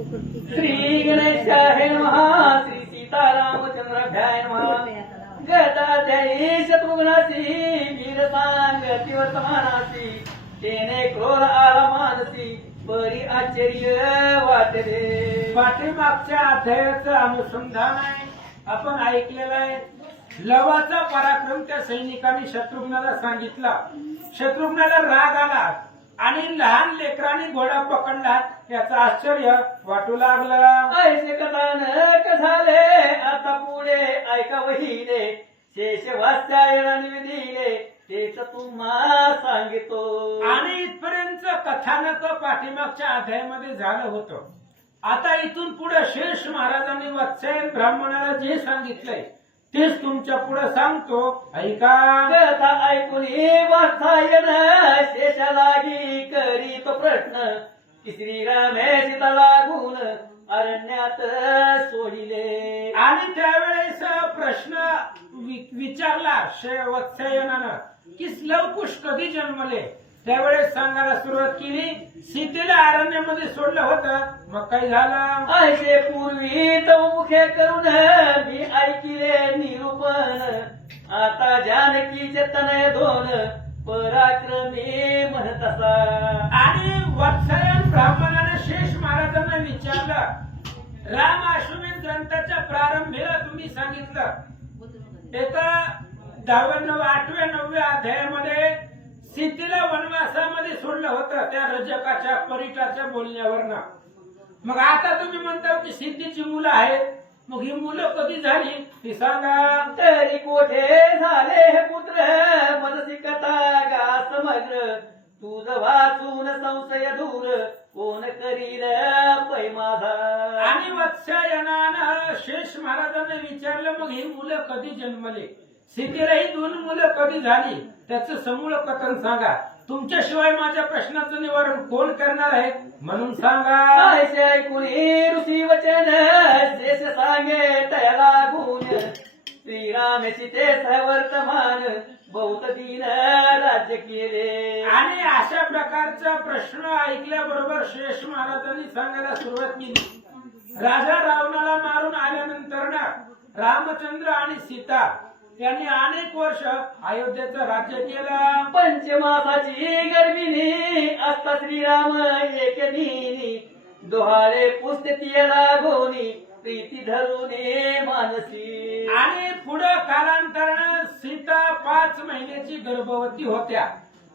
श्री गणेशाय नमः. श्री सीतारामचंद्राभ्याय नमः. गदाध्यायी शत्रुघ्नासी वीरसांगती वर्तमानासी तेने क्रोध आला मानसी बरी आश्चर्य वाटले. पाठीमागच्या अध्यायाचं अनुसंधान आहे आपण ऐकलेलं आहे. लवाचा पराक्रम त्या सैनिकांनी शत्रुघ्नाला सांगितला. शत्रुघ्नाला राग आला आणि लहान लेकरांनी घोडा पकडला. त्याचं आश्चर्य वाटू लागलं. ऐसे कथानक झाले आता पुढे ऐका वहिले शेष वात्स्यायना निवेदिले तेच तुम्हा सांगितो. आणि इथपर्यंत कथानक पाठीमागच्या अध्यायामध्ये झालं होतं. आता इथून पुढे शेष महाराजांनी वात्स्यायन ब्राह्मणाला जे सांगितलंय तेच तुमच्या पुढे सांगतो. ऐका. कथा ऐकून वात्सायन शेषा लागी करीत प्रश्न की श्रीरामे सीता लागून अरण्यात सोडिले. आणि त्यावेळेस प्रश्न विचारला वत्सायनानं की लवकुश कधी जन्मले. त्यावेळेस सांगायला सुरुवात केली सीतेला अरण्यामध्ये सोडलं होतं. मग काय झालं. ऐसे पूर्वी तव मुखे करून मी ऐकिले निरूपण आता जानकीचे तनय धोन पराक्रमी म्हणत असा. आणि वत्सायन ब्राह्मणाने शेष महाराजांना विचारलं. राम अश्वमेध ग्रंथाच्या प्रारंभीला तुम्ही सांगितलं एका 10व्या 8व्या 9व्या अध्यायामध्ये सीतेला वनवासामध्ये सोडलं होतं त्या रजकाच्या परिटाच्या बोलण्यावरनं. मग आता तुम्ही म्हणता की सीतेची मुलं आहेत. मग ही मुलं कधी झाली ती सांगा. तरी कोठे झाले हे पुत्र मनसी कथा गा समग्र तुझ वाचून संशय दूर कोण करील पै माझा. आणि वत्सायनानं शेष महाराजांना विचारलं मग ही मुलं कधी जन्मले. सीतेला ही 2 मुलं कधी झाली त्याचं समूळ कथन सांगा. तुमच्याशिवाय माझ्या प्रश्नाचं निवारण कोण करणार आहे म्हणून सांगा. ऐसे ऐकून ऋषी वचन शेष सांगे तया लागून श्रीराम सीते वर्तमान बहुत दिन राज्य केले. आणि अशा प्रकारचा प्रश्न ऐकल्याबरोबर शेष महाराजांनी सांगायला सुरुवात केली. राजा रावणाला मारून आल्यानंतर ना रामचंद्र आणि सीता यांनी अनेक वर्ष अयोध्येचं राज्य केलं. पंचमासाची गर्भिणी असता श्रीराम एक दिनी डोहाळे पुस्तती लागोनी प्रीती धरुने मानसी. आणि पुढं कालांतरानं सीता 5 महिन्याची गर्भवती होत्या.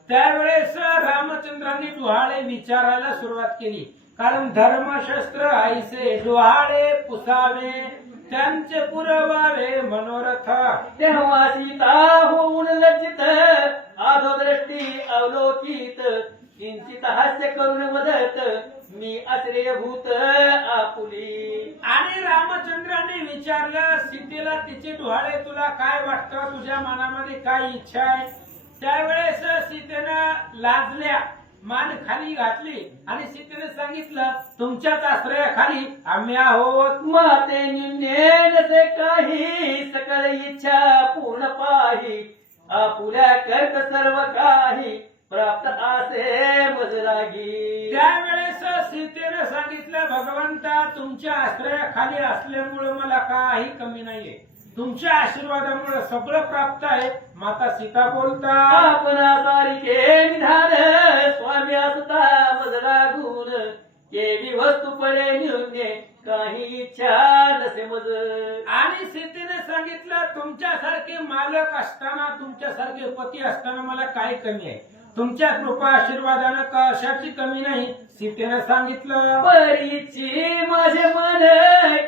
त्यावेळेस रामचंद्रांनी डोहाळे विचारायला सुरुवात केली. कारण धर्मशस्त्र ऐसे डोहाळे पुसावे त्यांचे पुरवावे मनोरथ. तेव्हा सीता होऊन लज्जित अधोदृष्टी अवलोकित किंचित हास्य करून मदत मी आश्रयभूत आपुली. आणि रामचंद्रांनी विचारलं सीतेला तिचे डोहाळे तुला काय वाटतं तुझ्या मनामध्ये काय इच्छा आहे. त्यावेळेस सीतेनं लाजल्या मान खाली घातली आणि सीतेने सांगितलं तुमच्याच आश्रयाखाली आम्ही आहोत. माते निम्ने काही सकळ इच्छा पूर्ण पाही आपुल्या कर्त सर्व काही प्राप्त आसे मज लागी. त्यावेळेस सीतेने सांगितलं भगवंता तुमच्या आश्रयाखाली असल्यामुळे मला काही कमी नाहीये. तुमच्या आशीर्वादामुळे सगळं प्राप्त आहे. माता सीता बोलता आपणा सारिखे निधान स्वामी असता मज लागून केवी वस्तू पडे न्यून्य काही इच्छा नसे मज. आणि सीतेने सांगितलं तुमच्यासारखे मालक असताना तुमच्यासारखे पती असताना मला काय कमी आहे. तुमच्या कृपा आशीर्वादानं कशाची कमी नाही. सीतेने सांगितलं परीची माझे मन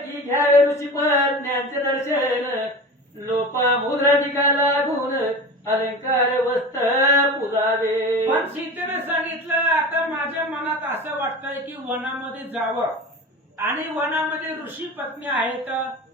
की घ्यावे ऋषी पत्न्यांचे दर्शन लोपा मुद्राधिका लागून अलंकार वस्त्र पुजावे. पण सीतेने सांगितलं आता माझ्या मनात असं वाटतंय की वनामध्ये जावं आणि वनामध्ये ऋषी पत्नी आहेत.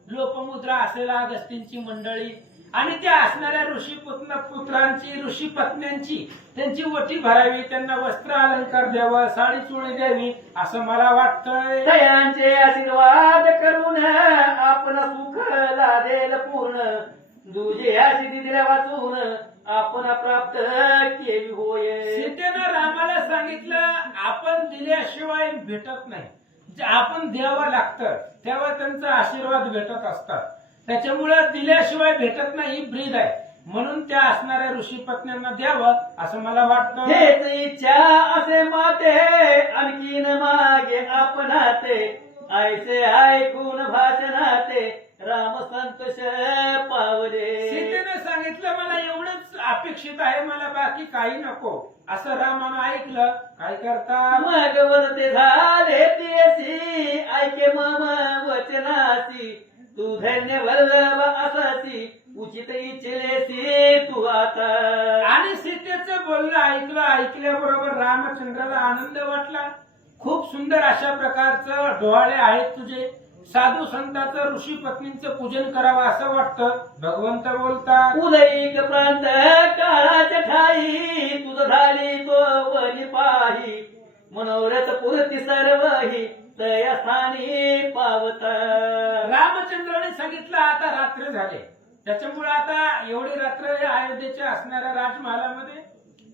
लोपमुद्रा असेल अगस्तींची मंडळी आणि त्या असणाऱ्या ऋषी पुत्रांची ऋषी पत्न्यांची त्यांची वटी भरावी त्यांना वस्त्र अलंकार द्यावं साडी चोळी द्यावी असं मला वाटतंय. दयांचे आशीर्वाद करून आपण सुख लादेल पूर्ण दुजे अशी दिल्या वाचून आपण प्राप्त केली होय. सीतेनं रामाला सांगितलं आपण दिल्याशिवाय भेटत नाही. आपण द्यावं लागतं तेव्हा त्यांचा आशीर्वाद भेटत असतात. त्याच्यामुळे दिल्याशिवाय भेटत नाही ही ब्रीद आहे. म्हणून त्या असणाऱ्या ऋषी पत्न्यांना द्यावं असं मला वाटतं. हेच इच्छा असे माते आणखीन मागे आपणाते ऐसे ऐकून भाषणाते राम संतोष पावले. सीतेने सांगितलं मला एवढंच अपेक्षित आहे, मला बाकी काही नको. असं रामानं ऐकलं. काय करता मग वरते झाले तेसी ऐके मम वचनासी तू धन्य वल्लभ असासी उचित इच्छिलेसी तू आता. आणि सीतेचं बोलणं ऐकलं. ऐकल्याबरोबर रामचंद्राला आनंद वाटला. खूप सुंदर अशा प्रकारचं डोहाळे आहेत तुझे. साधू संतांचं ऋषी पत्नींचं पूजन करावं असं वाटतं. भगवंत बोलतात उदयिक प्रांत काळाच्या ठाई तुझ झाली तो वनी पाही मनोरथ पूर्ती सर्वही तया स्थानी पावत. रामचंद्राने सांगितलं आता रात्र झाले. त्याच्यामुळे आता एवढी रात्र अयोध्येच्या असणाऱ्या राजमहालामध्ये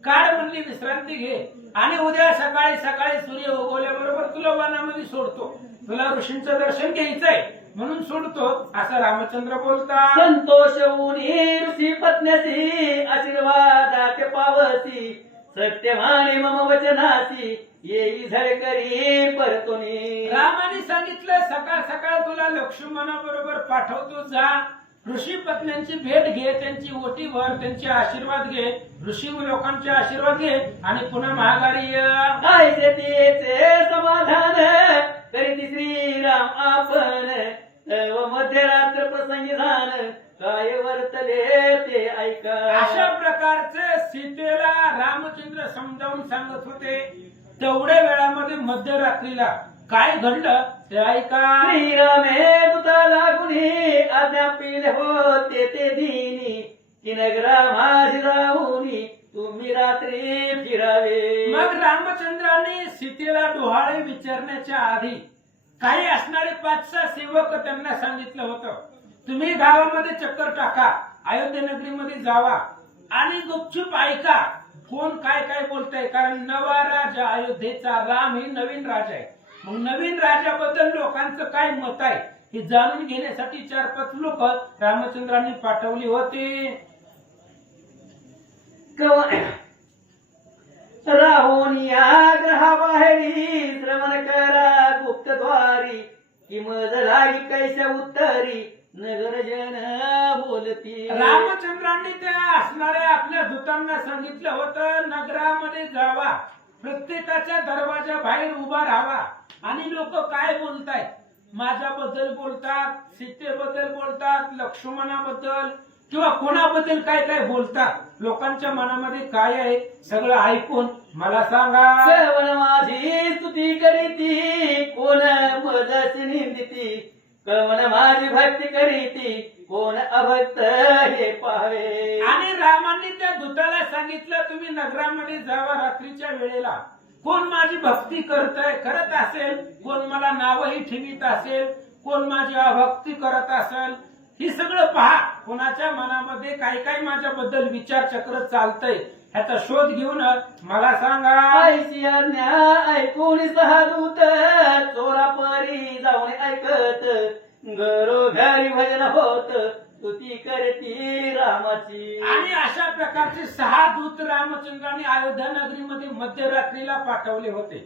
काळ म्हणली विश्रांती घे आणि उद्या सकाळी सकाळी सूर्य उगवल्याबरोबर तुला वनामध्ये सोडतो. तुला ऋषींचं दर्शन घ्यायचंय म्हणून सोडतो असं रामचंद्र बोलतात. संतोष उनी ऋषी पत्न्यासी आशीर्वादात पावसी सत्यमाने मम वचनासी येई झळकरी परतुनी. रामाने सांगितलं सकाळ सकाळ तुला लक्ष्मणाबरोबर पाठवतो. जा ऋषी पत्न्यांची भेट घे, त्यांची ओटी भर, त्यांचे आशीर्वाद घे, ऋषी लोकांचे आशीर्वाद घे आणि पुन्हा महागारी ये. ऐसे तेचे समाधान करीती श्रीराम आपण व मध्यरात्र प्रसंगी झान काय वर्तले ते ऐका. अशा प्रकारचे सीतेला रामचंद्र समजावून सांगत होते. तेवढ्या वेळामध्ये मध्यरात्रीला काय घडलं ते ऐका. श्रीरामे तुता लागुनी आज्ञापील होते ते दिनी की नगरा माझी राहुनी तुम्ही रात्री फिरावे. मग रामचंद्राने सीतेला डोहाळे विचारण्याच्या आधी काही असणारे 5-6 सेवक त्यांना सांगितलं होतं तुम्ही गावामध्ये चक्कर टाका, अयोध्या नगरीमध्ये जावा आणि गुपचूप ऐका कोण काय काय बोलतंय. कारण नवा राजा अयोध्येचा राम ही नवीन राजा आहे. मग नवीन राजाबद्दल लोकांचं काय मत आहे हे जाणून घेण्यासाठी 4-5 लोक रामचंद्रांनी पाठवली होती. राहून या ग्रहाबाहेरी श्रवण करा गुप्तद्वारी कि मज लागी कैसे उत्तरी नगर जन बोलती. रामचंद्रांनी त्या असणाऱ्या आपल्या दूतांना सांगितलं होतं नगरामध्ये जावा, प्रत्येकाच्या दरवाजा बाहेर उभा राहावा आणि लोक काय बोलतायत, माझ्याबद्दल बोलतात, सीतेबद्दल बोलतात, लक्ष्मणाबद्दल किंवा कोणाबद्दल काय काय बोलतात, लोकांच्या मनामध्ये काय आहे सगळं ऐकून मला सांगा. श्रवण माझी स्तुती करीती कोण मजसी निंदिती कवण माझी भक्ती करीती कोण अभक्त हे पाहावे. आणि रामांनी त्या दूताला सांगितलं तुम्ही नगरामध्ये जावा रात्रीच्या वेळेला. कोण माझी भक्ती करत असेल, कोण मला नावही ठेवीत असेल, कोण माझी अभक्ती करत असेल, ही सगळं पहा. कोणाच्या मनामध्ये काय काय माझ्याबद्दल विचार चक्र चालतंय ह्याचा शोध घेऊन मला सांगा. आईची आज्ञा ऐकून 6 दूत चोरा परी जाऊन ऐकत घरोघरी भजन होत स्तुती करती रामाची. आणि अशा प्रकारचे 6 दूत रामचंद्राने अयोध्या नगरीमध्ये मध्यरात्रीला पाठवले होते.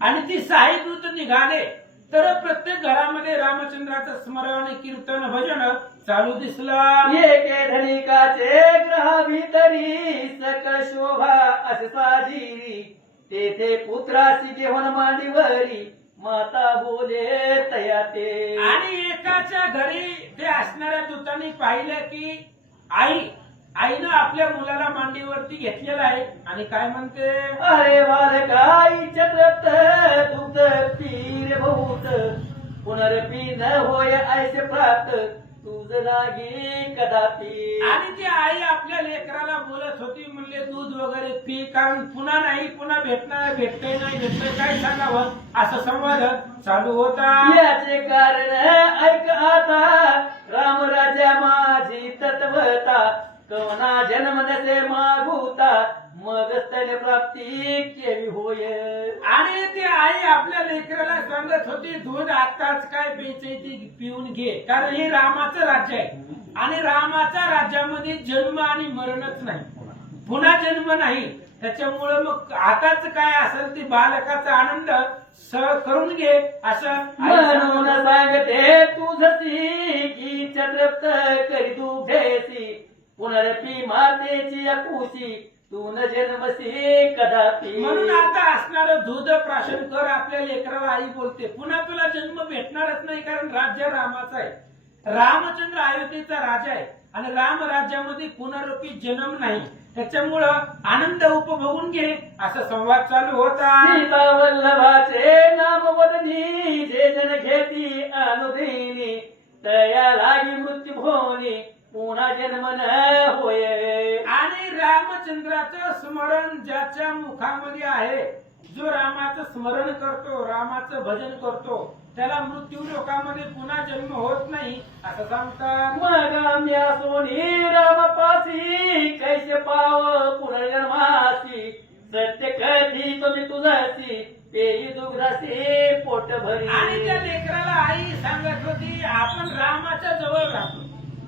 आणि ती 6 दूत निघाले तर प्रत्येक घरामध्ये रामचंद्राचं स्मरण कीर्तन भजन चालू दिसलं. एके धनिकाचे ग्रह भीतरी सकळ शोभा असे साजिरी तेथे पुत्रासी घेऊन मांडीवरी माता बोले तया ते. आणि एकाच्या घरी ते असणाऱ्या दूतांनी पाहिलं की आईनं आपल्या मुलाला मांडीवरती घेतलेला आहे आणि काय म्हणते, अरे बालकाई चक्रप्त दुग्ध पीर भूत पुनर्पी न होय ऐसे प्राप्त तुझ लागी कदापि. आणि ती आई आपल्या लेकराला बोलत होती म्हणले दूध वगैरे पी, कारण पुन्हा नाही, पुन्हा भेटतंय नाही भेटतंय काय सांगावं असं संवाद चालू होता. याचे कारण ऐक आता रामराजा माझी तत्वता कवना जन्म नसे मागुता मग स्तन्य प्राप्ती केवी होय. आणि ती आई आपल्या लेकराला सांगत होती दूध आताच काय प्यायचंय ती पिऊन घे, कारण हे रामाचं राज्य आहे आणि रामाच्या राज्यामध्ये जन्म आणि मरणच नाही, पुन्हा जन्म नाही. त्याच्यामुळं मग आताच काय असेल ती बालकाचा आनंद करून घे असं आई म्हणून सांगत होती. सांगते तुझसी की तृप्त करी दुग्धेसी पुनरपी मातेची अकुशी तू न जन्मसी कदापि. म्हणून आता असणारं दूध प्राशन कर. आपल्या लेकराला आई बोलते पुन्हा तुला जन्म भेटणारच नाही, कारण राज्य रामाचं आहे. रामचंद्र अयोध्येचा राजा आहे आणि राम राज्यामध्ये पुनरुपी जन्म नाही. त्याच्यामुळं आनंद उपभोगून घे असं संवाद चालू होता. सीता वल्लभाचे नाम वदनी जे जन घेती अनुदिनी तया लागी मृत्यू भोनी पुन्हा जन्म न होय. आणि रामचंद्राचं स्मरण ज्याच्या मुखामध्ये आहे, जो रामाचं स्मरण करतो, रामाचं भजन करतो, त्याला मृत्यू लोकामध्ये पुन्हा जन्म होत नाही असं सांगतात. मग आम्या सोनी रामपासी कैसे पाव पुनर्जन्मासी सत्य कधी तुम्ही तुझासी पेई दुग्धासी पोट भरी. आणि त्या लेकराला आई सांगत होती आपण रामाच्या जवळ राहतो.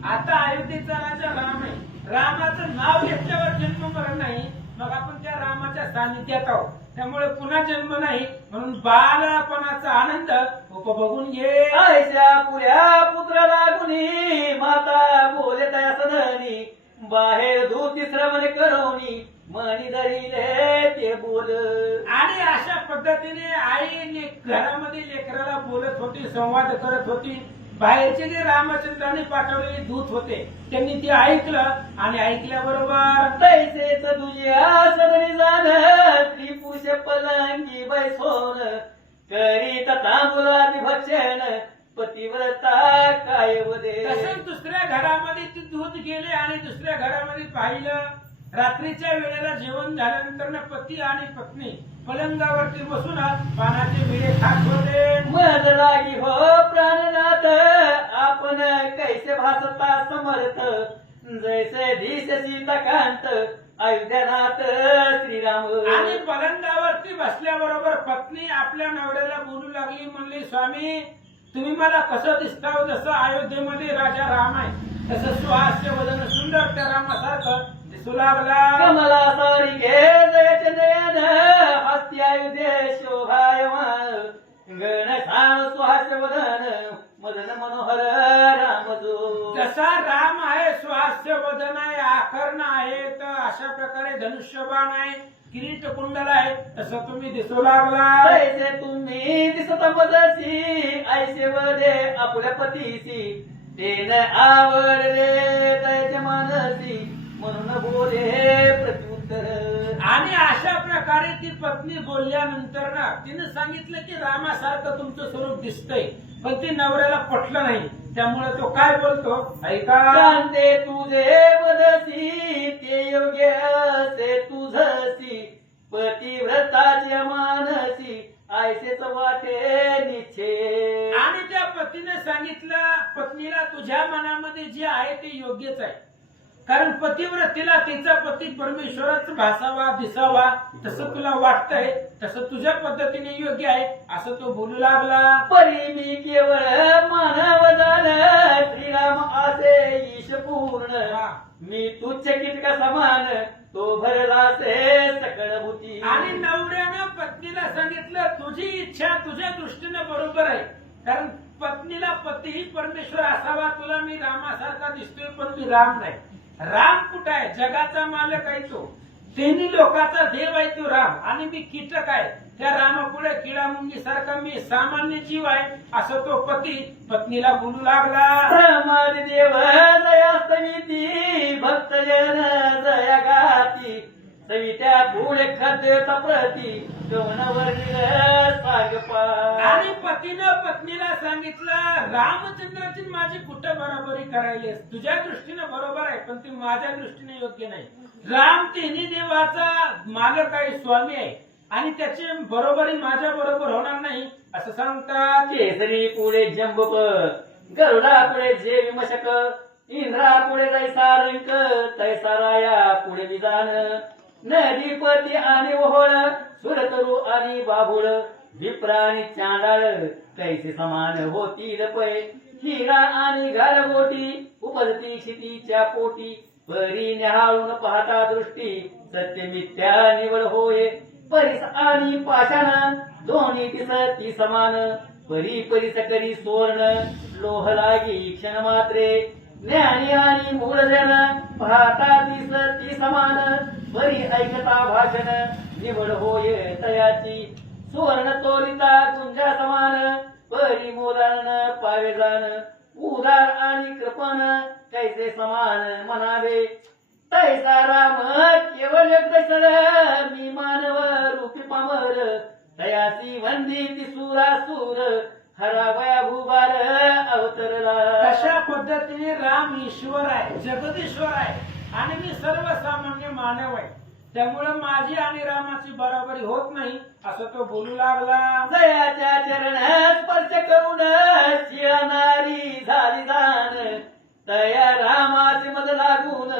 आता अयोध्येचा राजा राम आहे, रामाचं नाव घेतल्यावर जन्म मरण नाही, मग आपण त्या रामाच्या सानिध्यात आहोत, त्यामुळे पुन्हा जन्म नाही. म्हणून बालपणाचा आनंद उपभोगून घे. आयशा पुऱ्या पुत्र लागुनी माता बोले तया सदनी बाहेर दूती श्रवण करोनी मनी धरिले ते बोल. आणि अशा पद्धतीने आई घरामध्ये लेकराला बोलत होती, संवाद करत होती. बाहेरचे जे रामचंद्राने पाठवलेले दूत होते त्यांनी ते ऐकलं आणि ऐकल्याबरोबर तैसेच तुझ्या सदनी जाण त्रिपुरुष पलंगी बैसोन करीत तांबुलादी भक्षण पतिव्रता काय वदे. तसंच दुसऱ्या घरामध्ये ते दूत गेले आणि दुसऱ्या घरामध्ये पाहिलं. रात्रीच्या वेळेला जेवण झाल्यानंतर ना पती आणि पत्नी पलंगावरती बसून पानाचे विडे खात होते. मद लागी हो प्राणनाथ आपण कैसे भासता समर्थ जैसे धीश सीताकांत अयोध्यानाथ श्रीराम. आणि पलंगावरती बसल्याबरोबर पत्नी आपल्या नवऱ्याला बोलू लागली, म्हणली स्वामी तुम्ही मला कसं दिसता, जसं अयोध्येमध्ये राजा राम आहे तसं सुहास्य वदन सुंदर त्या रामासारखं दिसू लागला. कमला सारी घे जयच नयन हस्ती अयोध्ये शोभायमान गण साम सुहास्य वदन मदन मनोहर रामजो. जसा राम आहे, सुहास्य वदन आहे, आकर्ण आहे, तर अशा प्रकारे धनुष्यबाण आहे, किरीट कुंडल आहे, तसं तुम्ही दिसू लागला. तैसे तुम्ही दिसत मजसी ऐसे वदे आपल्या पतीसी तेन आवडले त्याच्या मानसी म्हणून बोले प्रत्युत्तर. आणि अशा प्रकारे ती पत्नी बोलल्यानंतर ना तिने सांगितलं की रामासारखं तुमचं स्वरूप दिसतंय, पण ती नवऱ्याला पटलं नाही. त्यामुळे तो काय बोलतो ऐका. कांते तुझे वदसी ते योग्य असे तुझसी पतिव्रताच्या मानसी ऐसेच वाटे निच्छे. आणि त्या पतीने सांगितलं पत्नीला तुझ्या मनामध्ये जे आहे ते योग्यच आहे, कारण पतिव्रतीला तिचा पती परमेश्वराच भासावा दिसावा तसं तुला वाटतंय, तसं तुझ्या पद्धतीने योग्य आहे असं तो बोलू लागला. परी मी केवळ मानव झालं श्रीराम असे ईश पूर्ण मी तुच्छ कीटका समान तो भरलासे सकळ भूती. आणि नवऱ्यानं पत्नीला सांगितलं तुझी इच्छा तुझ्या दृष्टीने बरोबर आहे, कारण पत्नीला पतीही परमेश्वर असावा, तुला मी रामासारखा दिसतोय पण मी राम नाही. राम कुठं आहे, जगाचा मालक आहे तो, तिन्ही लोकांचा देव आहे तो राम, आणि मी कीटक आहे, त्या रामापुढे किडा मुंगी सारखा मी सामान्य जीव आहे असं तो पती पत्नीला बोलू लागला. समाधी देव दया समिती भक्त जन दया गाती सवित्या पुढे खाद्यता प्रती गवनावर सागपा. आणि पतीनं पत्नीला सांगितलं रामचंद्राची माझी कुठं बरोबरी करायली, तुझ्या दृष्टीने बरोबर आहे पण ती माझ्या दृष्टीने योग्य नाही. राम तिन्ही देवाचा मालक आहे, स्वामी आहे, आणि त्याची बरोबरी माझ्या बरोबर होणार नाही असं सांगतात. केसरी पुढे जंबक गरुडा पुढे जे मशक इंद्रा पुढे जैसा रंक तैसा राया पुढे विधान नदीपती आणि ओहोळ सुरतरू आणि बाभुळ विप्र आणि चांडाळ कैसे समान होतील पै हिरा आणि गारगोटी उपजती क्षितीच्या पोटी परी न्याहाळून पाहता दृष्टी सत्य मिथ्या निवड होय परिस आणि पाषाण दोन्ही दिसती समान परी परिस करी सुवर्ण लोह लागी क्षण मात्रे ज्ञानी आणि मूळजन पाहता दिसती समान परी ऐकता भाषण निवड होय तयाची सुवर्ण तोलिता गुंजा समान परी मोलान पावे जाण उदार आणि कृपण कैसे समान म्हणावे तैसा राम केवळ कसळ मी मानव रूपी पामर तयासी वंदिती सुरासुर हरावया भूभार अवतरला. अशा पद्धतीने राम ईश्वर आहे, जगदीश्वर आहे आणि मी सर्वसामान्य मानव आहे. त्यामुळे माझी आणि रामाची बरोबरी होत नाही असं तो बोलू लागला. जयाच्या चरण स्पर्श करून शिळणारी झाली जाण तया रामाचे मद लागून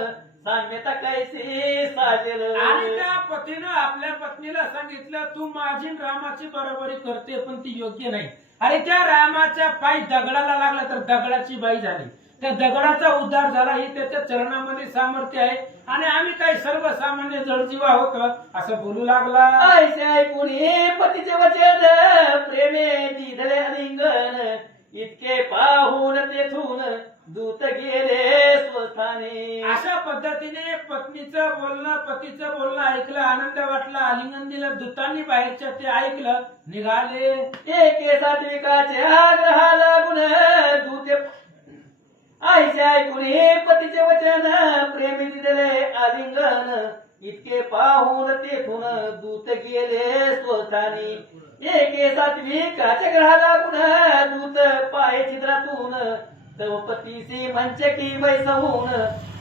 साम्यता कैसी साजेल. आणि त्या पतीनं आपल्या पत्नीला सांगितलं तू माझी आणि रामाची बरोबरी करते पण ती योग्य नाही. अरे त्या रामाच्या पायी दगडाला लागला तर दगडाची बाई झाली, त्या दगडाचा उद्धार झाला ही त्याच्या चरणामध्ये सामर्थ्य आहे आणि आम्ही काही सर्वसामान्य जळजीवा होत असं बोलू लागला. ऐसे ऐकून पतीचे वचन प्रेमे दिधले लिंगन इतके पाहून तेथून दूत गेले स्वस्थानी. अशा पद्धतीने पत्नीचं बोलणं पतीचं बोलणं ऐकलं, आनंद वाटला, आलिंगन दिलं, दूतांनी बाहेरच्या ते ऐकलं, निघाले. एके सात्विकाचे आग्रहा लागून दूते आईचे ऐकून पतीचे वचन प्रेमी दिले आलिंगन इतके पाहून तेथून दूत गेले स्वस्थानी. एके सात्विकाचे ग्रहा लागून दूत पाय छिद्रातून तव पतीसी मंचकी बैसवून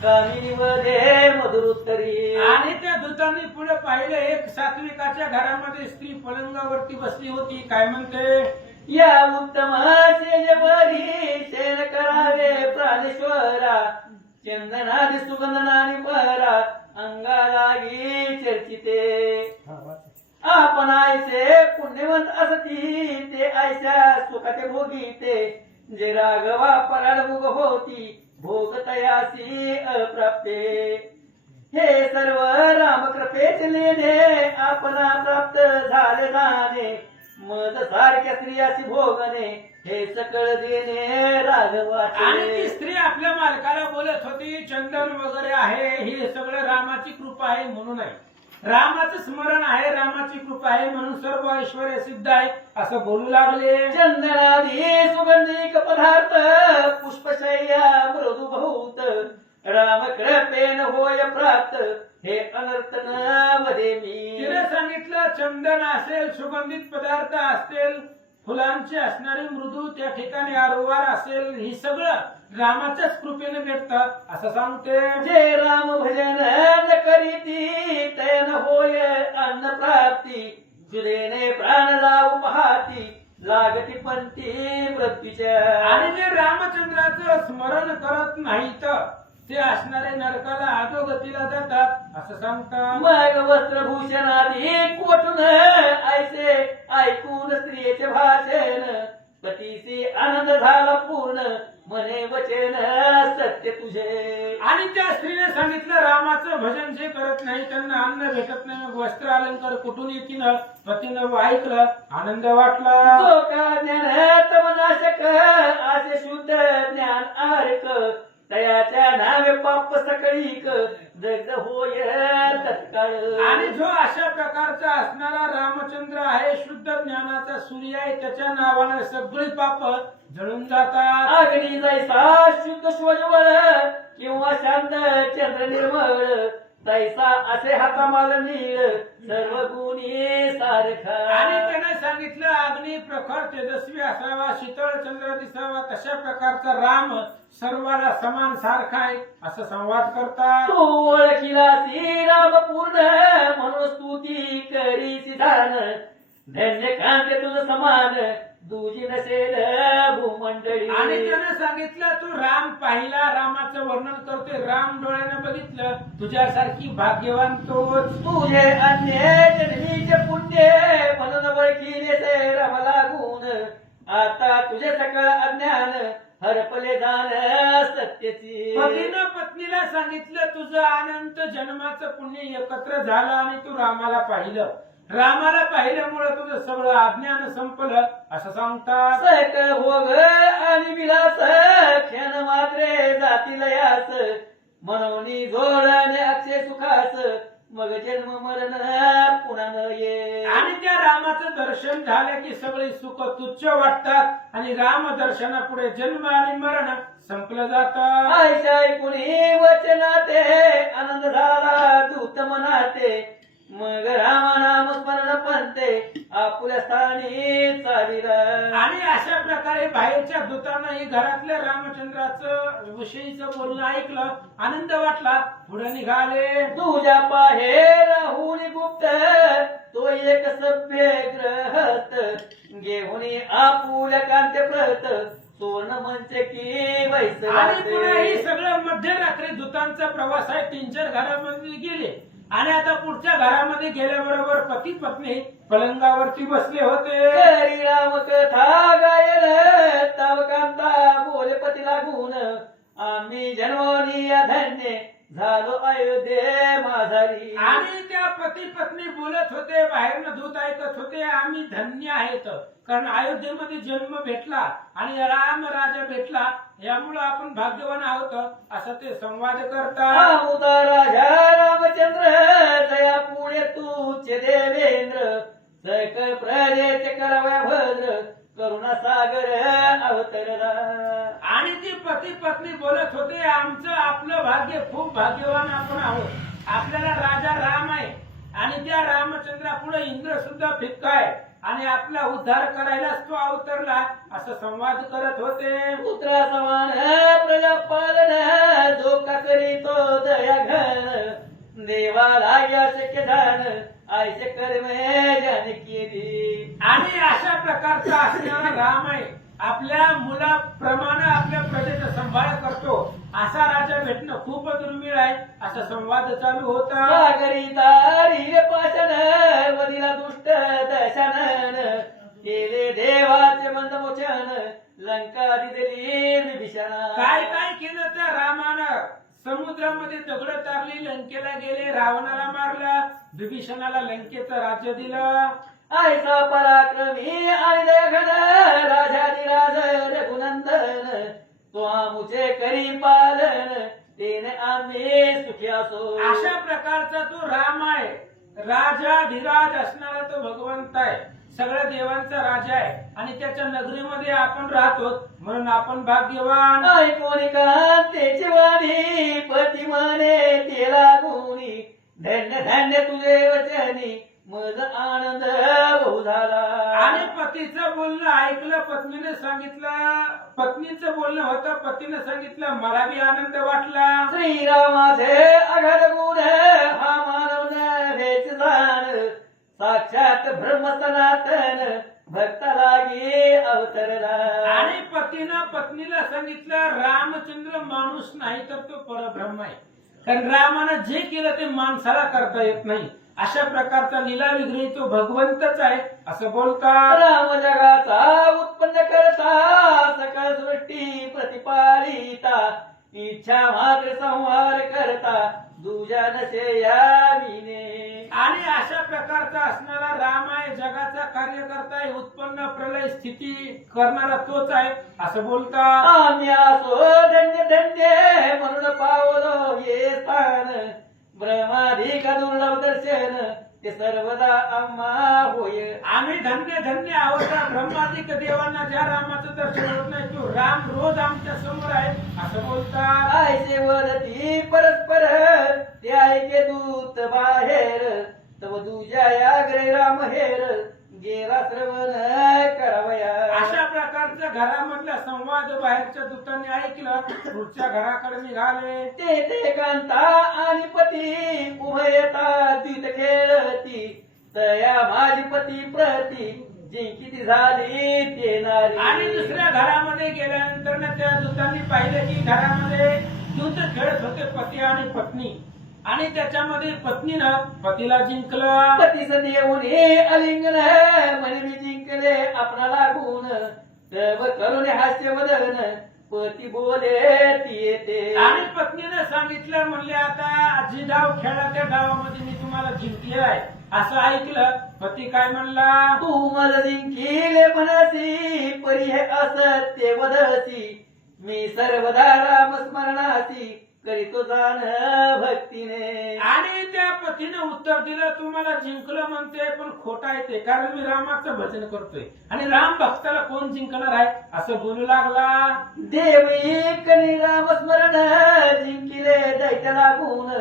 कामिनी वदे मधुरोत्तरी. आणि त्या दूतांनी पुढे पाहिलं, एक सात्विकाच्या घरामध्ये स्त्री पलंगावरती बसली होती. काय म्हणते, या उत्तम शेजवरी शेण करावे प्राणेश्वरा चंदनादी सुगंधनानी परा अंगालागी चर्चिते. आपण आयसे पुण्यवंत असती ते आयशा सुखाचे भोगीते जे राघवा पराडमुग होती भोग तयासी अप्राप्ते. हे सर्व रामकृपेचे लेणे आपणा प्राप्त झाले जाणे मद सारख्या स्त्रियासी भोगणे हे सकळ देणे राघवाचे. आणि ती स्त्री आपल्या मालकाला बोलत होती चंदन वगैरे आहे हे सगळं रामाची कृपा आहे म्हणून आहे, रामाचं स्मरण आहे, रामाची कृपा आहे म्हणून सर्व ऐश्वर्य सिद्ध आहे असं बोलू लागले. चंदनादी सुगंधिक पदार्थ पुष्पशय्या मृदू बहुत राम कृपेन होय प्राप्त हे अनर्थ न वदे मी. तिने सांगितलं चंदन असेल, सुगंधित पदार्थ असतील, फुलांची असणारी मृदू त्या ठिकाणी आरोवार असेल, ही सगळं रामाच्याच कृपेने भेटतं असं सांगते. जे राम भजन न करीती तैन होय अन्न प्राप्ती जुदेने प्राण लावू पाहती लागती पंथी मृत्यूच्या. आणि जे रामचंद्राचं स्मरण करत नाहीत ते असणारे नरकाला अधोगतीला जातात असं सांगतात. मग वस्त्रभूषणादी कोठून ऐसे ऐकून स्त्रियेचे भाषण पतीसी आनंद झाला पूर्ण म्हणे वचन सत्य तुझे. आणि त्या स्त्रीने सांगितलं रामाचं भजन जे करत नाही त्यांना अन्न भेटत नाही, मग वस्त्र अलंकार कुठून येतील. पतीनं ऐकलं, आनंद वाटला. जो का ज्ञान तमनाशक असे शुद्ध ज्ञान आरक तयाच्या नावे पाप सकळीक जग होय तत्काळ. आणि जो अशा प्रकारचा असणारा रामचंद्र आहे, शुद्ध ज्ञानाचा सूर्य आहे, त्याच्या नावाने सगळी पाप जळून जातात. अग्नी जैसा शुद्ध स्वज्वळ किंवा शांत चंद्र निर्मळ तैसा असे हातामाल नीळ सर्व गुणी सारखा. आणि त्याने सांगितलं अग्नी प्रखर तेजस्वी असावा, शीतळ चंद्र दिसावा, तशा प्रकारचा राम सर्वाला समान सारखा आहे असं संवाद करतात. तू ओळखीलासी राम पूर्ण म्हणून स्तुती करीसी दान धन्य कांते तुझ समान दुजी नसेल भूम मंडळी आणि त्यानं सांगितलं तू राम पाहिला, रामाचं वर्णन करतोय, राम डोळ्यानं बघितलं, तुझ्यासारखी भाग्यवान तोच. तुझे अन्य जन्मीचे पुण्य म्हणून ओळखीले से राम लागून आता तुझे सकळ अज्ञान हरपले जाण सत्यची. पतीनं पत्नीला सांगितलं तुझं अनंत जन्माचं पुण्य एकत्र झालं आणि तू रामाला पाहिलं. रामाला पाहिल्यामुळे तुझं सगळं अज्ञान संपलं असं सांगतात. सकळ भोग आणि विलास क्षण मात्रे जातील यास म्हणून जोडणे अक्षय सुखास मग जन्म मरण पुन्हा न ये. आणि त्या रामाचं दर्शन झालं की सगळे सुख तुच्छ वाटतात आणि राम दर्शनापुढे जन्म आणि मरण संपलं जातं. आयशा कुणी वचनाते आनंद झाला दूत मनाते मग राम नाम स्मरण पंते आपुल्या स्थानी चाविला. आणि अशा प्रकारे बाहेरच्या दूतांना ही घरातल्या रामचंद्राचं विषयीचं बोलणं ऐकलं, आनंद वाटला, पुढे निघाले. तुझ्या पाहे राहुल गुप्त तो एक सभ्य ग्रहस्थ घेऊन आपुल्या कांते प्रत सुवर्ण मंच की वैस. आणि पुढे ही सगळं मध्यरात्री दूतांचा प्रवास आहे. 3-4 घरामध्ये गेले आणि आता पुढच्या घरामध्ये गेल्याबरोबर पती पत्नी पलंगावरती बसले होते. हरी राम कथा गायन तव कांता बोले पती लागून आम्ही जन्मोनी धन्य झालो अयोध्ये माझारी. आणि त्या पती पत्नी बोलत होते, बाहेरनं दूत ऐकत होते, आम्ही धन्य आहेत कारण अयोध्येमध्ये जन्म भेटला आणि राम राजा भेटला, यामुळे आपण भाग्यवान आहोत असं ते संवाद करतात. अमुता राजा रामचंद्र जया पुढे तूचे देवेंद्र सकळ प्रजेचे कराव्या भद्र करुणा सागर अवतरला. आणि ती पती पत्नी बोलत होते, आमचं आपलं भाग्य खूप भाग्यवान आपण आहोत. आपल्याला राजा राम आहे आणि त्या रामचंद्रापुढे इंद्र सुद्धा फिक्का आहे आणि आपला उद्धार करायलाच तो अवतरला असं संवाद करत होते. पुत्रा समान प्रजा पालन जो का करीतो दया घन देवाला शक्य झान आयचे कर्मे जानकी दी. आणि अशा प्रकारचा असणारा राम आहे, आपल्या मुलाप्रमाणे आपल्या प्रजेचा सांभाळ करतो असा राजा भेटणं खूप दुर्मिळ आहे असं संवाद चालू होता. सागरी तारी पाशन वदिला दुष्ट दशानन केले देवाचे मंदमोचन लंका दिली विभीषण. काय काय केलं त्या रामानं, समुद्रामध्ये दगड तारली, लंकेला गेले, रावणाला मारलं, विभीषणाला लंकेचं राज्य दिलं. ऐसा पराक्रमी आणि घन राजाधिराज रघुनंदन तो आमुचे करी पालन तेने आम्ही सुखी असो. अशा प्रकारचा तो राम आहे, राजा धीराज असणारा तो भगवंत आहे, सगळ्या देवांचा राजा आहे आणि त्याच्या नगरीमध्ये आपण राहतो म्हणून आपण भाग्यवान. ऐकून कांतेची वाणी पती म्हणे ते लागूनी धन्य धन्य तुझे वचनी मज आनंद होऊ झाला. आणि पतीचं बोलणं ऐकलं, पत्नीने सांगितलं, पत्नीचं बोलणं होतं, पतीने सांगितलं, मला बी आनंद वाटला. श्रीरामाचे अघड गुण हा मानव नव्हेच जाण साक्षात ब्रह्म सनातन भक्ता लागी अवतरला. आणि पतीनं पत्नीला सांगितलं, रामचंद्र माणूस नाही तर तो परब्रह्म आहे, कारण रामानं जे केलं ते माणसाला करता येत नाही. अशा प्रकारचा लीला विग्रही तो भगवंतच आहे असं बोलतात. राम जगाचा उत्पन्न करता सकळ सृष्टी प्रतिपालिता इच्छा मात्र संहार करता दुजानसे याविने. आणि अशा प्रकारचा असणारा राम आहे, जगाचा कार्यकर्ता आहे, उत्पन्न प्रलय स्थिती करणारा तोच आहे असं बोलतात. आम्ही असो धन्य धन्य म्हणून पावलो ये स्थान ब्रह्माधिक दुर्लभ दर्शन ते सर्वदा आम्हा होय. आम्ही धन्य धन्य आहोत, ब्रह्मादिक देवांना ज्या रामाचं दर्शन होत नाही तो राम रोज आमच्या समोर आहे असं बोलतात. आयसे वरती परस्पर ते ऐके दूत बाहेर तव तुझ्या या ग्रे राम हेर गेला श्रवण करावया. अशा प्रकारचा घरामधला संवाद बाहेरच्या दूतांनी ऐकलं, पुढच्या घराकडे निघाले. ते कांता आणि पती उभयता तीत खेळती तया माझी पती प्रती जिंकिती झाली ते नारी. आणि दुसऱ्या घरामध्ये गेल्यानंतर ना त्या दूतांनी पाहिलं की घरामध्ये दूत खेळत होते पती आणि पत्नी, आणि त्याच्यामध्ये पत्नीनं पतीला जिंकलं. पतीस देऊन हे अलिंगन म्हणे मी जिंकले आपणाला गुण, तव करून हास्य वदन पती बोले ती येते. आणि पत्नीनं सांगितलं, म्हणले आता आजी डाव खेळा त्या डावामध्ये मी तुम्हाला जिंकले आहे असं ऐकलं. पती काय म्हणला, तू मला जिंकिले म्हणसी परी हे असत्य वदसी, मी सर्वदा राम स्मरणासी करीतो जाण भक्तीने. आणि त्या पतीने उत्तर दिलं, तू मला जिंकलं म्हणते पण खोटा येते, कारण मी रामाचं भजन करतोय आणि राम भक्ताला कोण जिंकणार आहे असं बोलू लागला. देव एकनी राम स्मरण जिंकिले दैत्याला गुण,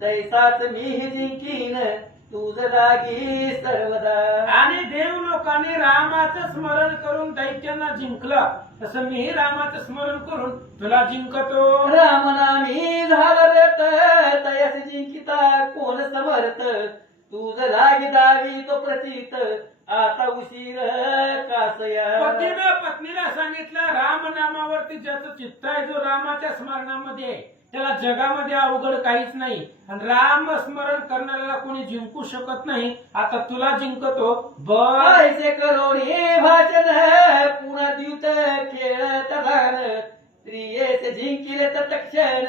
दैसाच मी जिंकीन तुझ लागी सर्वदा. आणि देव लोकांनी रामाचं स्मरण करून दैत्यांना जिंकलं, तसं मीही रामाचं स्मरण करून तुला जिंकतो. राम नामी झाला रत तयस जिंकिता कोण समर्थ, तुझ लागी दावी तो प्रचित आता उशीर कासया. पतीनं पत्नीला सांगितलं, राम नामावरती ज्याचं चित्त आहे, जो रामाच्या स्मरणामध्ये आहे, त्याला जगामध्ये अवघड काहीच नाही, आणि राम स्मरण करणाऱ्याला कोणी जिंकू शकत नाही. आता तुला जिंकतो बस. पैसे करोनी भाषण पुन्हा द्युत खेळत झाल, स्त्रियेस जिंकिले तत्क्षण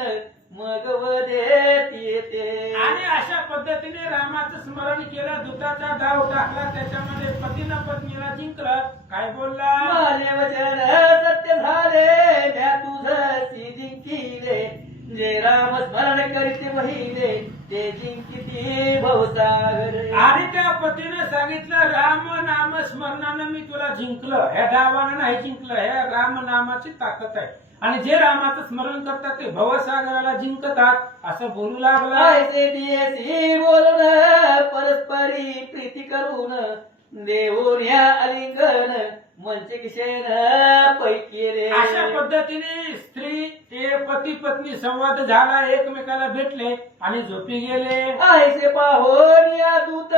मग वदेत येते. आणि अशा पद्धतीने रामाचं स्मरण केलं, दूताचा डाव टाकला, त्याच्यामध्ये पतीनं पत्नीला जिंकलं. काय बोलला, माझे वचन सत्य झाले म्या तुझसी जिंकिले, जे राम स्मरण करीते वहिले ते जिंकिती भवसागर. आणि त्या पतीने सांगितलं, राम नाम स्मरणानं मी तुला जिंकलं, ह्या डावानं नाही जिंकलं, ह्या राम नामाची ताकद आहे, आणि जे रामाचं स्मरण करतात ते भवसागराला जिंकतात असं बोलू लागला. ऐसे दियसी बोलून परस्परी प्रीती करून, देऊन या अलिंगन मंच किशेन पैकी रे. अशा पद्धतीने स्त्री ते पती पत्नी संवाद झाला, एकमेकाला भेटले आणि झोपी गेले. ऐसे पाहोन या दूत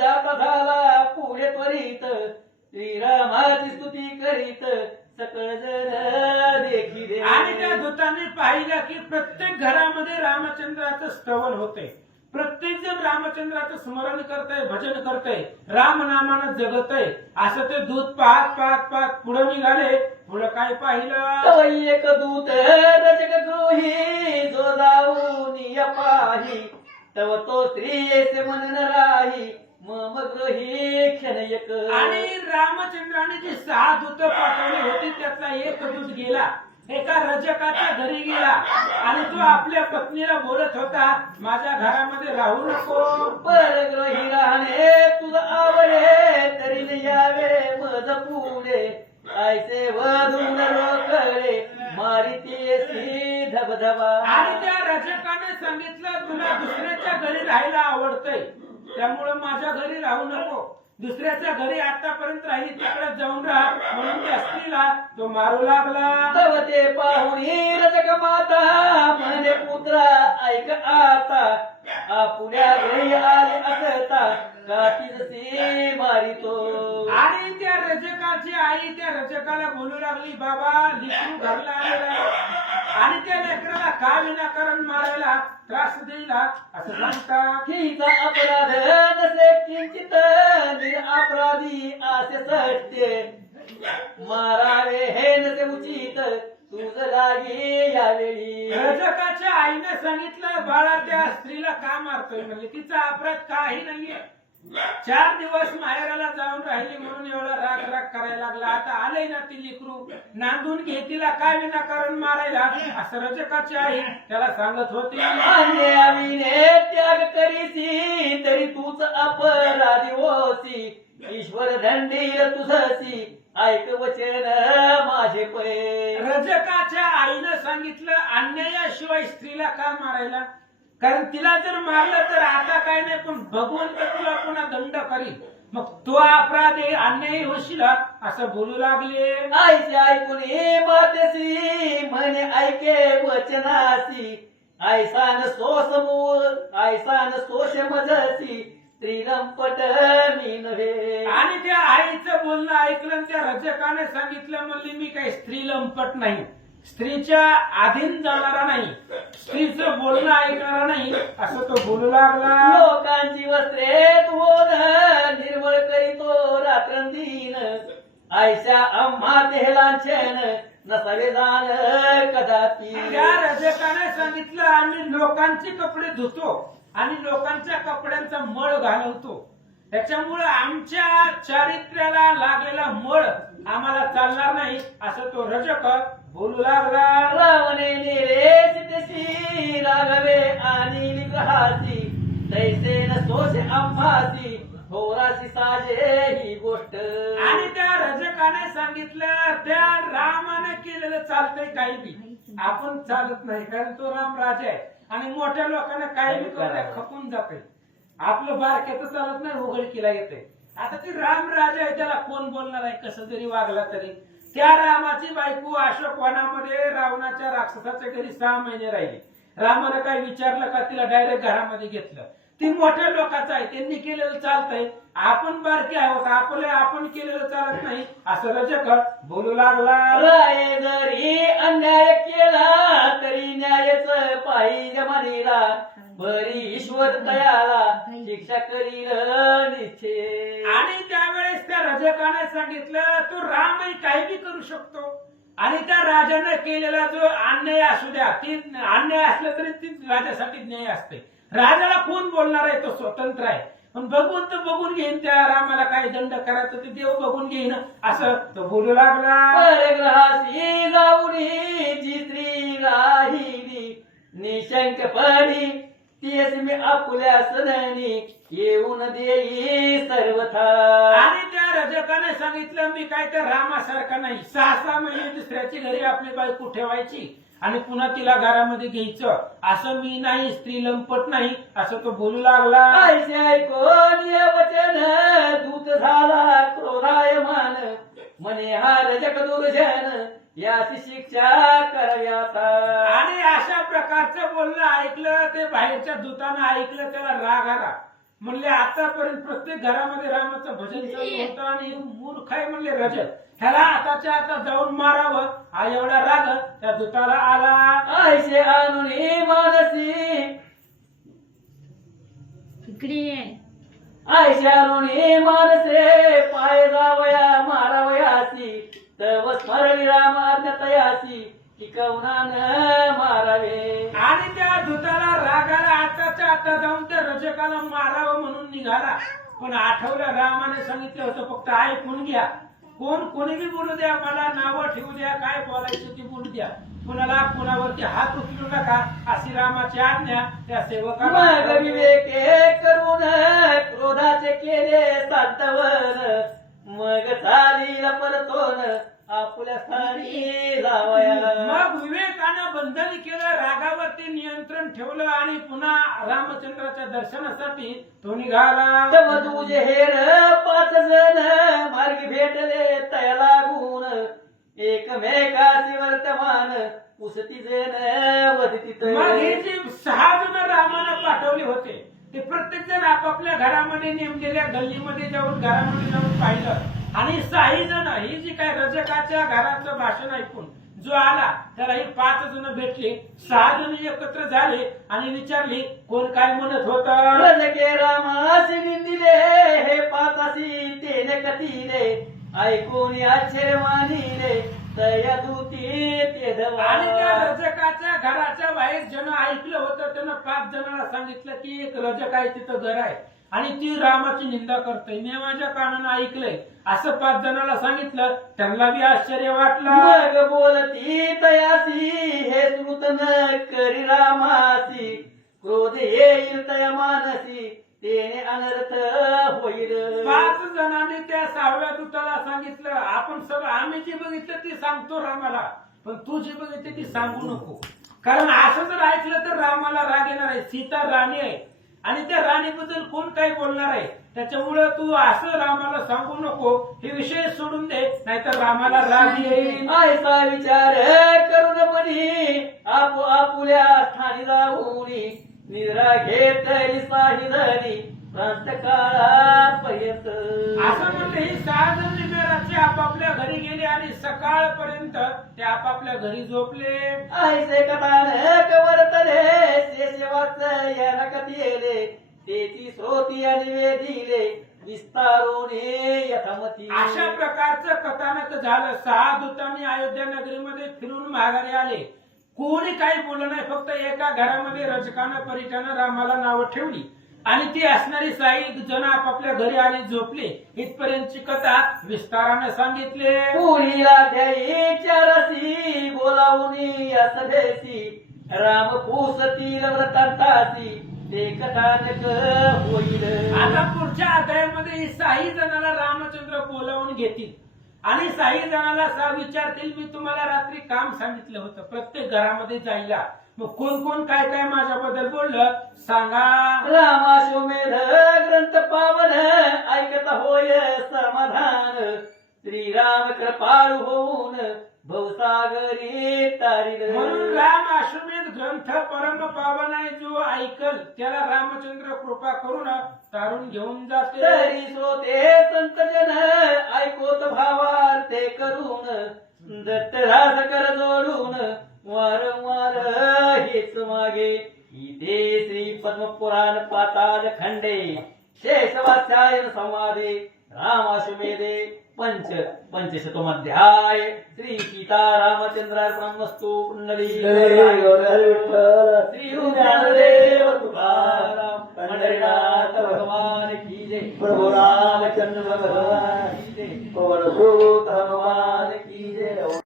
जाता झाला पुढे त्वरित, श्रीरामाची स्तुती करीत सकळ जन देखिले. आणि त्या दूतांनी पाहिलं की प्रत्येक घरामध्ये रामचंद्राचं स्तवन होते, प्रत्येक जण रामचंद्राचं स्मरण करतय, भजन करतय, राम नामानं जगतय. असं ते दूत पाहत पाहत पाहत पुढे निघाले. पुढे काय पाहिलं, तव एक दूत रजक द्रोही जो जाऊन या पाही, तव तो स्त्रियेचे मन न राही मम ग्रोही क्षण एक. आणि रामचंद्राने जी 6 दूत पाठवली होती त्यातला एक दूत गेला, एका रजकाच्या घरी गेला, आणि तो आपल्या पत्नीला बोलत होता, माझ्या घरामध्ये राहू नको, परग्रही राहणे तुझ आवडे, तरी यावे मज पुढे, ऐसे वधून रोकडे मारिती धबधबा. आणि त्या रजकाने सांगितलं, तुला दुसऱ्याच्या घरी राहायला आवडतंय, त्यामुळे माझ्या घरी राहू नको, दुसऱ्याच्या घरी आतापर्यंत राहिली तिकडे जाऊन राहा, म्हणून त्या स्त्रीला तो मारू लागला. तव ते पाहुणी रजक माता म्हणे पुत्रा ऐक आता, आपुल्या घरी आले असता कातीसी मारितो. आणि त्या रजकाची आई त्या रजकाला बोलू लागली, बाबा लेकरू घरला आलेला आहे, आणि त्या लेकराला का विनाकारण मारायला त्रास देईला असं सांगता. हिचा अपराध नसे किंचित निरअपराधी असे सत्य, मारावे हे नसे उचित तुझ लागी यावेळी. रजकाच्या आईने सांगितलं, बाळा त्या स्त्रीला का मारतोय, म्हणजे तिचा अपराध काही नाहीये, 4 दिवस माहेराला जाऊन राहिली म्हणून एवढा राग राग करायला लागला, आता आलंय ना ती लेकरू, नांदून घे तिला, काय विनाकारण मारायला, असं रजकाची आई त्याला सांगत होती. अन्यायाविने त्याग करीसी तरी तूच अपराधी होसी, ईश्वर दंडील तुझसी ऐक वचन माझे पै. रजकाच्या आईनं सांगितलं, अन्यायाशिवाय स्त्रीला का मारायला, कारण तिला जर मारलं तर आता काय नाही, पण भगवंत तुला पुन्हा दंड करील, मग तो अपराध आहे, अन्यायी होशील असं बोलू लागले. आईचे ऐकून मातेसी म्हणे ऐके वचनासी, ऐसान सोस मूळ ऐसान सोश मजसी स्त्रीलंपट मी नव्हे. आणि त्या आईचं बोलणं ऐकलं आणि त्या रजकाने सांगितलं म्हणली मी काही स्त्री लंपट नाही, स्त्रीच्या अधीन जाणारा नाही, स्त्रीचं बोलणं ऐकणारा नाही असं तो बोलू लागला. लोकांची वस्त्रे धुवून निर्मळ करीतो रात्रंदीन. आयशा आम्हा तेलांचन नसावे जाण कदापि. त्या रजकाने सांगितलं आम्ही लोकांचे कपडे धुतो आणि लोकांच्या कपड्यांचा मळ घालवतो, त्याच्यामुळे आमच्या चारित्र्याला लागलेला मळ आम्हाला चालणार नाही असं तो रजक बोलू लागला. रावणे नेले सीतेशी राघवे आणि निग्रहासी. तैसे न सोसे आम्हासी थोरासी साजे ही गोष्ट. आणि त्या रजकाने सांगितलं त्या रामाने केलेलं चालतंय काही बी, आपण चालत नाही कारण तो राम राजा आहे आणि मोठ्या लोकांना काही बी करून खपून जाते. आपलं बारक्याचं चालत नाही, उघडकीला येते. आता ती राम राजा आहे, त्याला कोण बोलणार आहे कसं जरी वागला तरी. त्या रामाची बायको अशोक वनामध्ये रावणाच्या राक्षसाच्या घरी 6 महिने राहिली. रामानं काय विचारलं का, तिला डायरेक्ट घरामध्ये घेतलं. ती मोठ्या लोकांचं आहे, त्यांनी केलेलं चालतंय, आपण बारके आहोत, आपण केलेलं चालत नाही असं रजक बोलू लागला. राये जरी अन्याय केला तरी न्यायच पाहिजे म्हणीला. बरी ईश्वर तयाला शिक्षा करील निश्चय. आणि त्यावेळेस त्या रजकाने सांगितलं तू रामही काही बी करू शकतो आणि त्या राजाने केलेला जो अन्याय असू द्या, ती अन्याय असलं तरी ती राजासाठी न्याय असते. राजाला कोण बोलणार आहे, तो स्वतंत्र आहे. पण बघून तर बघून घेईन, त्या रामाला काही दंड करायचं ते देव बघून घेईन असं तो बोलू लागला. परग्रहासी जाऊन जी स्त्री राहिली निशंकपणी. तेच मी आपुल्या सदनी येऊन देई सर्वथा. आणि त्या रजकाने सांगितलं मी काय त्या रामासारखा नाही, 6 महिने दुसऱ्याची घरी आपली बायको ठेवायची आणि पुन्हा तिला घरामध्ये घ्यायचं असं मी नाही, स्त्री लंपट नाही असं तो बोलू लागला. ऐसे ऐकून ये वचन दूत झाला क्रोधायमान. म्हणे हा रजक दुर्जन याची शिक्षा करावी आता. आणि अशा प्रकारचं बोलणं ऐकलं ते बाहेरच्या दूतानं ऐकलं, त्याला राग आला. म्हणले आतापर्यंत प्रत्येक घरामध्ये रामाचं भजन चालू होतं आणि मूर्ख आहे म्हणले रजक, ह्याला आताच्या आता जाऊन मारावं. हा एवढा राग त्या दूताला आला. ऐसे आणून मानसी ऐसे आणून मानसे पाय जावया मारावयासी. तव स्मरणी राम अज्ञतयासी टिकवनान मारावे. आणि त्या दूताला रागाला आताच्या आता जाऊन त्या रजकाला मारावं म्हणून निघाला. पण आठवलं रामाने सांगितलं होतं फक्त ऐकून घ्या, कोणी बी बोलू द्या, मला नावं ठेवू द्या, काय बोलायचं ते बोलू द्या, कुणावरती हात उचलू नका अशी रामाची आज्ञा त्या सेवकाला. मग विवेके करून क्रोधाचे केले सातवन. मग चालीला परतोन आपल्या स्थानी जावया. मग विवेकानं बंधन केलं, रागावरती नियंत्रण ठेवलं आणि पुन्हा रामचंद्राच्या दर्शनासाठी तो निघाला. तव तुझे हेर 5 जण मार्गी भेटले तया लागून. एकमेकाशी वर्तमान पुसती जण वदतीत. मग हे जे 6 जण रामानं पाठवले होते ते प्रत्येक जण आपापल्या घरामध्ये नेमलेल्या गल्लीमध्ये जाऊन घरामध्ये जाऊन पाहिलं आणि 6 जण ही जी काय रजकाच्या घराचं भाषण ऐकून जो आला त्याला ही 5 जण भेटले. 6 जण एकत्र झाले आणि विचारली कोण काय म्हणत होतं. रजके रामासी निंदिले हे 5 तेने कथिले. ऐकून आश्चर्य मानिले तया दूती ते धवा. आणि त्या रजकाच्या घराच्या बाहेर ज्यानं ऐकलं होतं त्यानं 5 जणांना सांगितलं की एक रजक आहे तिथं घर आहे आणि ती रामाची निंदा करते, मी माझ्या कानानं ऐकलंय असं 5 जणांना सांगितलं. त्यांना बी आश्चर्य वाटलं. मग बोलती तयासी हे श्रुत न करी रामासी. क्रोध येईल तया मानसी तेने अनर्थ होईल. 5 जणांनी त्या 6व्या दूताला सांगितलं आपण सगळं आम्ही जी बघितलं ती सांगतो रामाला, पण तू जी बघितली ती सांगू नको, कारण असं जर ऐकलं तर रामाला राग येणार आहे. सीता राणी आहे आणि त्या राणीबद्दल कोण काय बोलणार आहे, त्याच्यामुळे तू असं रामाला सांगू नको, हे विषय सोडून दे नाहीतर रामाला राग येईल. ऐसा विचार करून म्हणी आपुल्या स्थानी जाऊनी. निद्रा घेतली साही धनी प्रांत काळापर्यंत. असं म्हणते ही 6 जण निम्या रात्री आपापल्या घरी गेले आणि सकाळपर्यंत ते आपापल्या घरी झोपले. ऐसे कथान कवर्तले शेषवाच याला कथेले तेची श्रोती आणि वेदिले विस्तारून यथामती. अशा प्रकारचं कथानक झालं. 6 दूतांनी अयोध्या नगरीमध्ये फिरून माघारी आले. कोणी काही बोललं नाही. फक्त एका घरामध्ये रजकानं परिटानं रामाला नावं ठेवली आणि ती असणारी 6 जण आपापल्या घरी आली, झोपले. इथपर्यंतची कथा विस्ताराने सांगितले. पुढीला द्यायच्या रसी बोलावून सभेसी राम पूसतील व्रतांतासी ते कथानक होईल. आता पुढच्या अध्यायामध्ये ही 6 जणाला रामचंद्र बोलावून घेतील आणि 6 जणाला विचारतील, मी तुम्हाला रात्री काम सांगितलं होतं प्रत्येक घरामध्ये जायला, मग कोण कोण काय काय माझ्याबद्दल बोललं सांगा. रामाश्वमेध ग्रंथ पावन ऐकता होय समाधान श्रीराम कृपाळू होऊन भवसागरी तारिल. म्हणून राम अश्वमेध ग्रंथ परम पावन आहे. जो ऐकल त्याला रामचंद्र कृपा करून तारून घेऊन जाते. तरी श्रोते संत जन ऐकोत भावार्थे करून दत्तरास कर जोडून वारंवार हेच मागे. इथे श्री पद्मपुराण पाताल खंडे शेषवाध्यायन संवादे रामाश्वमेधे पंचशतोमध्याय श्री सीतारामचंद्रार्पणमस्तु. कुंडली श्री ज्ञानदेव तुकाराम पंढरीनाथ भगवान की जय. प्रभु रामचंद्र भगवान की जय. पवन सुत हनुमान की